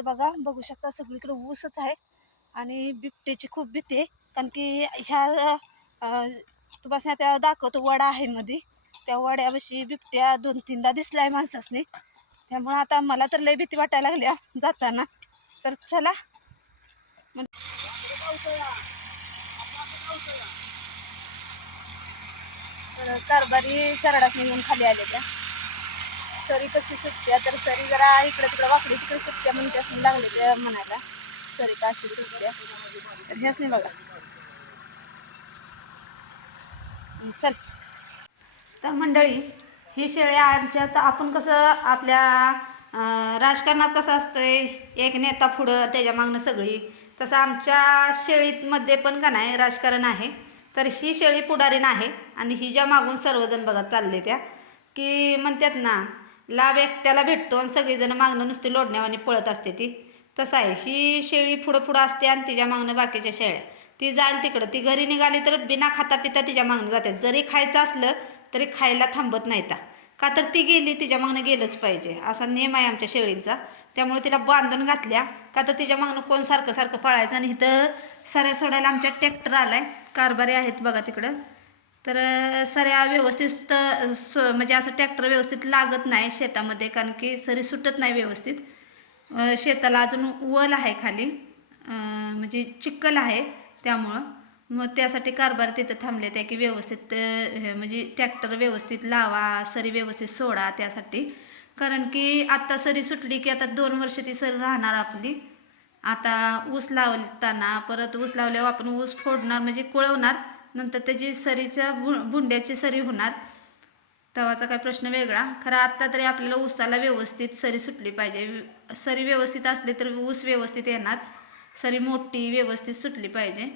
इथं बघा बघू शकता सगळीकडे ऊसच आहे आणि बिबट्याची खूप भीती आहे. कारण की ह्या अं, तुम्हाला त्या दाखवतो वडा आहे मध्ये त्या वड्यापाशी बिबट्या दोन तीनदा दिसलाय माणसासने. त्यामुळं आता मला तर लय भीती वाटायला लागल्या जाताना. तर चला. तर कारभारी शरडात येऊन खाली आले त्या सरी कशी सुटत्या तर सरी जरा इकडे तिकडे वाकडी तिकडे सुटत्या म्हणून त्यासनी लागले त्या म्हणायला. सरी का अशी सुटत्या तर हेच नाही बघा. चल. तर मंडळी ही शेळी आमच्यात आपण कसं आपल्या राजकारणात कसं असतंय एक नेता पुढं त्याच्या मागणं सगळी. तसं आमच्या शेळीमध्ये पण का नाही राजकारण आहे. तर ही शेळी पुढारीन आहे आणि हिच्या मागून सर्वजण बघा चालले त्या. की म्हणतात ना लाभ एकट्याला भेटतो आणि सगळीजण मागणं नुसती लोडण्यावाने पळत असते ती. तसं आहे. ही शेळी पुढं पुढं असते आणि तिच्या मागणं बाकीच्या शेळ्या. ती जाईल तिकडं. ती घरी निघाली तर बिना खाता पिता तिच्या मागणं जाते. जरी खायचं असलं तरी खायला थांबत नाही ता. का तर ती गेली तिच्या मागणं गेलंच पाहिजे. असा नियम आहे आमच्या शेळींचा. त्यामुळे तिला बांधून घातल्या. का तर तिच्या मागणं कोण सारखं सारखं पळायचं आणि इथं सऱ्या सोडायला आमच्या ट्रॅक्टर आलाय. कारभारी आहेत बघा तिकडं. तर सऱ्या व्यवस्थित स- म्हणजे असं ट्रॅक्टर व्यवस्थित लागत नाही शेतामध्ये कारण की सरी सुटत नाही व्यवस्थित. शेताला अजून वल आहे खाली म्हणजे चिक्कल आहे त्यामुळं. मग त्यासाठी कारभार तिथं थांबले त्या की व्यवस्थित हे म्हणजे ट्रॅक्टर व्यवस्थित लावा सरी व्यवस्थित सोडा त्यासाठी. कारण की आत्ता सरी सुटली की आता दोन वर्ष ती सरी राहणार आपली. आता ऊस लावताना परत ऊस लावल्यावर आपण ऊस फोडणार म्हणजे कुळवणार. नंतर त्याची सरीच्या भु भुंड्याची सरी होणार. तवाचा काय प्रश्न वेगळा. खरं आत्ता तरी आपल्याला ऊसाला व्यवस्थित सरी सुटली पाहिजे. सरी व्यवस्थित असली तर ऊस व्यवस्थित येणार. सरी मोठी व्यवस्थित सुटली पाहिजे.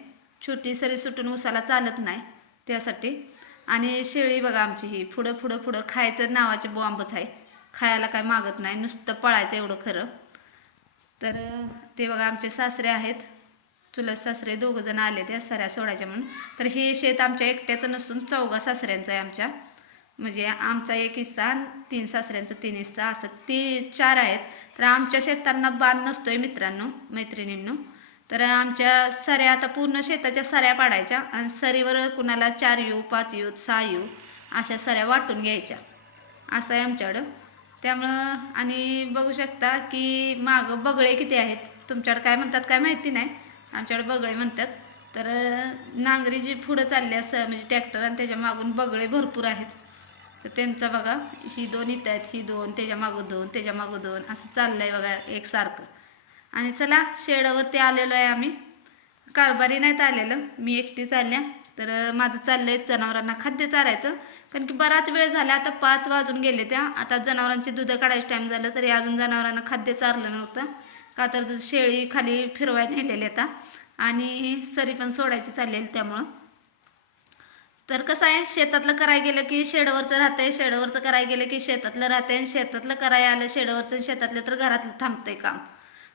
छोटी सरी सुटून ऊसाला चालत नाही त्यासाठी. आणि शेळी बघा आमची ही. पुढं पुढं पुढं खायचं नावाचे बॉम्बच आहे. खायला काय मागत नाही. नुसतं पळायचं एवढं खरं. तर ते बघा आमचे सासरे आहेत. चुलत सासरे दोघं जण आले त्या सऱ्या सोडायच्या म्हणून. तर हे शेत आमच्या एकट्याचं नसून चौघा सासऱ्यांचं आहे आमच्या. म्हणजे आमचा एक हिस्सा आणि तीन सासऱ्यांचा तीन हिस्सा असं ते चार आहेत. तर आमच्या शेतांना बांध नसतोय मित्रांनो मैत्रिणींनो. तर आमच्या सऱ्या आता पूर्ण शेताच्या सऱ्या पाडायच्या आणि सरीवर कुणाला चार येऊ पाच येऊ सहा येऊ अशा सऱ्या वाटून घ्यायच्या. असं आहे आमच्याकडं. त्यामुळं आणि बघू शकता की मागं बगळे किती आहेत? तुमच्याकडं काय म्हणतात काय माहिती नाही. आमच्याकडे बगळे म्हणतात. तर नांगरी जी पुढं चालली असं म्हणजे ट्रॅक्टर आणि त्याच्या मागून बगळे भरपूर आहेत. तर त्यांचा बघा ही दोन इथं आहेत ही दोन त्याच्या मागं दोन त्याच्या मागं दोन असं चाललं आहे बघा एकसारखं. आणि चला शेडावरती आलेलो आहे आम्ही. कारभारी नाहीत आलेलं मी एकटी चालल्या तर माझं चाललं आहे जनावरांना खाद्य चारायचं. कारण की बराच वेळ झाला आता पाच वाजून गेले त्या. आता जनावरांची दुधं काढायचं टाईम झालं तरी अजून जनावरांना खाद्य चारलं नव्हतं. का तर शेळी खाली फिरवायला नेलेली आता. आणि सरी पण सोडायची चाललेली त्यामुळं. तर कसं आहे शेतातलं करायला गेलं की शेडवरचं राहतंय शेडवरचं करायला गेलं की शेतातलं राहतंय. आणि शेतातलं कराय आलं शेडवरचं आणि शेतातलं तर घरातलं थांबतंय काम.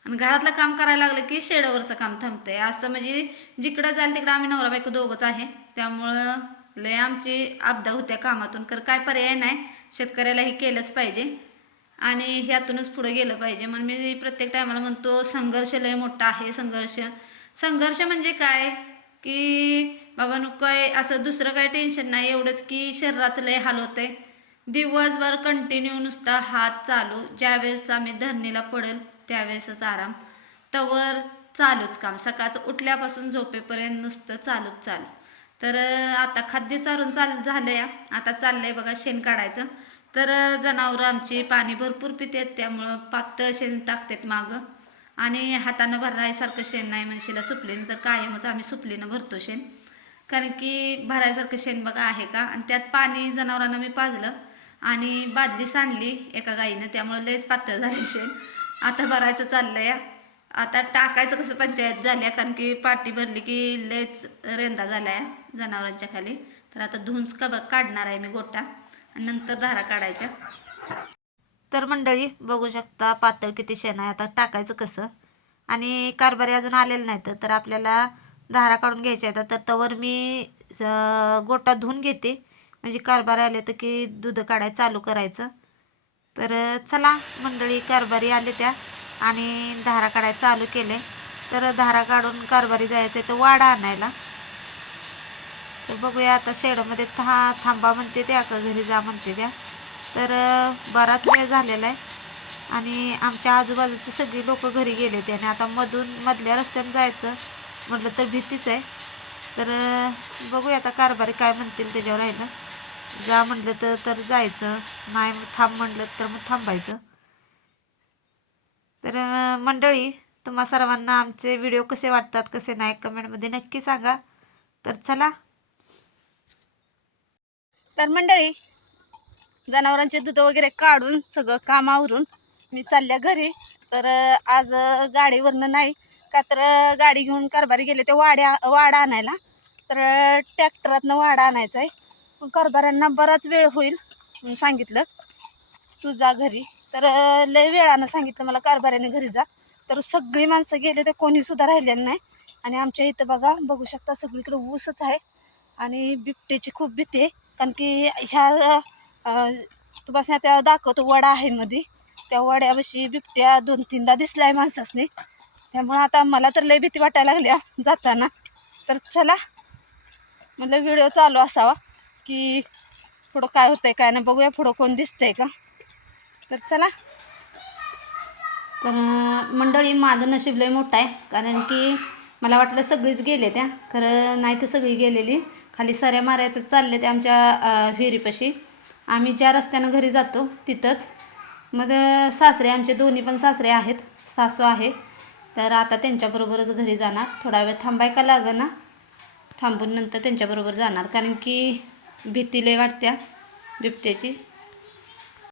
आणि घरातलं काम करायला लागलं की शेडवरचं काम थांबतंय. असं म्हणजे जिकडं जाईल तिकडं आम्ही नवरा बायको दोघंच आहे. त्यामुळं लय आमची आपदा होत्या कामातून. तर काय पर्याय नाही. शेतकऱ्याला हे केलंच पाहिजे. आणि ह्यातूनच पुढे गेलं पाहिजे. म्हणून मी प्रत्येक टायमाला म्हणतो संघर्ष लय मोठा आहे संघर्ष. संघर्ष म्हणजे काय? की बाबा नको काय असं दुसरं काय टेन्शन नाही एवढंच की शरीराचं लय हाल होतंय. दिवसभर कंटिन्यू नुसता हात चालू. ज्यावेळेस आम्ही धरणीला पडेल त्यावेळेसच आराम. तवर चालूच काम. सकाळचं उठल्यापासून झोपेपर्यंत नुसतं चालूच चालू. तर आता खाद्य चारून चाल झालं या आता चाललंय बघा शेण काढायचं. तर जनावरं आमची पाणी भरपूर पितात त्यामुळं पातळ शेण टाकतात मागं. आणि हातानं भरायसारखं शेण नाही म्हणशीला सुपलीनं तर कायमच आम्ही सुपलीनं भरतो शेण. कारण की भरायसारखं शेण बघा आहे का? आणि त्यात पाणी जनावरांना मी पाजलं आणि बादली सांडली एका गाईनं त्यामुळं लयच पातळ झाले शेण. आता भरायचं चाललं या. आता टाकायचं कसं पंचायत झाल्या कारण की पाटी भरली की लयच रेंदा झाला आहे जनावरांच्या खाली. तर आता धुंच का काढणार आहे मी गोटा. आणि नंतर धारा काढायच्या. तर मंडळी बघू शकता पातळ किती शेण आहे. आता टाकायचं कसं? आणि कारभारी अजून आलेलं नाही तर आपल्याला धारा काढून घ्यायच्या आहेत. तर तवर मी गोटा धुवून घेते. म्हणजे कारभारी आले तर की दूध काढायचं चालू करायचं. तर चला मंडळी कारभारी आले त्या आणि धारा काढायला चालू केले तर धारा काढून कारभारी जायचं आहे तर वाडा आणायला. तर बघूया आता शेडामध्ये था थांबा म्हणते त्या का घरी जा म्हणते त्या. तर बराच वेळ झालेला आहे. आणि आमच्या आजूबाजूची सगळी लोक घरी गेले होते आणि आता मधून मधल्या रस्त्याने जायचं म्हटलं तर भीतीच आहे. तर बघूया आता कारभारी काय म्हणतील त्याच्यावर राहिलं जा म्हटलं तर तर जायचं. नाही थांब म्हटलं तर मग थांबायचं. तर मंडळी तुम्हा सर्वांना आमचे व्हिडिओ कसे वाटतात कसे नाही कमेंटमध्ये नक्की सांगा. तर चला तर मंडळी जनावरांचे दूध वगैरे काढून सगळं काम आवरून मी चालल्या घरी. तर आज गाडीवरनं नाही का तर गाडी घेऊन कारभारी गेले ते वाड्या वाडा आणायला. तर ट्रॅक्टरातनं वाडा आणायचा आहे पण कारभाऱ्यांना बराच वेळ होईल म्हणून सांगितलं. तू जा घरी. तर लय वेळानं सांगितलं मला कारभाऱ्याने घरी जा. तर सगळी माणसं गेले तर कोणी सुद्धा राहिलेलं नाही. आणि आमच्या इथं बघा बघू शकता सगळीकडे ऊसच आहे. आणि बिबटेची खूप भीती आहे. कारण की ह्या अं, तुम्हाला त्या दाखवतो वडा आहे मध्ये त्या वड्यापाशी बिबट्या दोन तीनदा दिसला आहे माणसासने. त्यामुळं आता मला तर लय भीती वाटायला लागल्या जाताना. तर चला म्हटलं व्हिडिओ चालू असावा की पुढं काय होतंय काय नाही बघूया पुढं कोण दिसतंय का. तर चला. तर मंडळी माझं नशीब लय मोठं आहे कारण की मला वाटलं सगळीच गेले त्या. खरं नाही तर सगळी गेलेली. खाली सऱ्या मारायचं चालले ते आमच्या विहिरीपाशी. आम्ही ज्या रस्त्यानं घरी जातो तिथंच. मग सासरे आमचे दोन्ही पण सासरे आहेत सासू आहे. तर आता त्यांच्याबरोबरच घरी जाणार. थोडा वेळ थांबाय का ना थांबून नंतर त्यांच्याबरोबर जाणार. कारण की भीती लय वाटत्या बिबट्याची.